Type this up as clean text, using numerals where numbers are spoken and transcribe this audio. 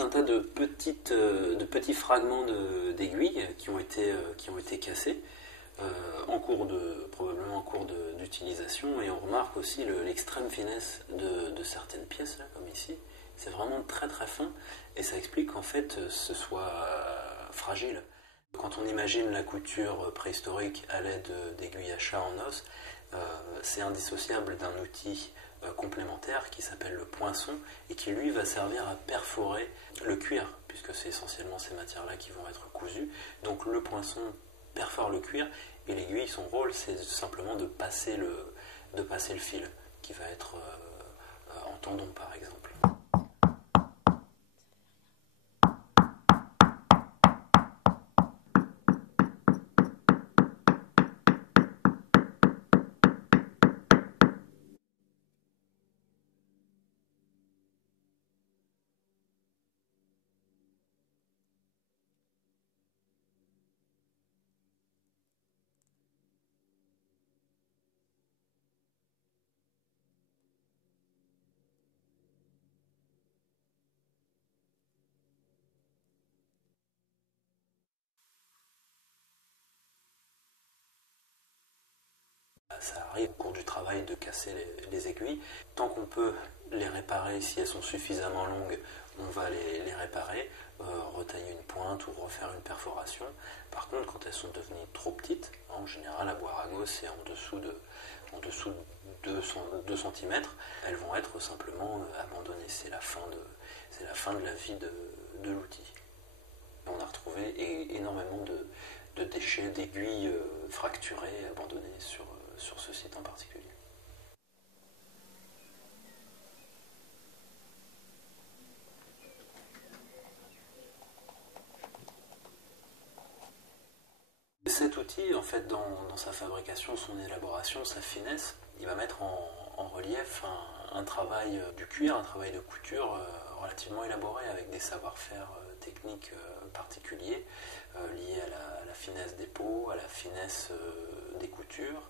tout un tas de petits fragments d'aiguilles qui ont été cassés probablement en cours d'utilisation, et on remarque aussi l'extrême finesse de certaines pièces, là, comme ici. C'est vraiment très très fin, et ça explique qu'en fait ce soit fragile. Quand on imagine la couture préhistorique à l'aide d'aiguilles à chat en os, c'est indissociable d'un outil complémentaire qui s'appelle le poinçon, et qui lui va servir à perforer le cuir, puisque c'est essentiellement ces matières-là qui vont être cousues. Donc le poinçon perfore le cuir, et l'aiguille, son rôle, c'est simplement de passer le fil, qui va être en tendon par exemple. Ça arrive au cours du travail de casser les aiguilles. Tant qu'on peut les réparer, si elles sont suffisamment longues, on va les réparer, retailler une pointe ou refaire une perforation. Par contre, quand elles sont devenues trop petites, en général à Boirago c'est en dessous de 2 cm, elles vont être simplement abandonnées. C'est la fin de la vie de l'outil. On a retrouvé énormément de déchets, d'aiguilles fracturées, abandonnées sur ce site en particulier. Cet outil, en fait, dans sa fabrication, son élaboration, sa finesse, il va mettre en relief un travail du cuir, un travail de couture relativement élaboré, avec des savoir-faire techniques particuliers liés à la finesse des peaux, à la finesse des coutures.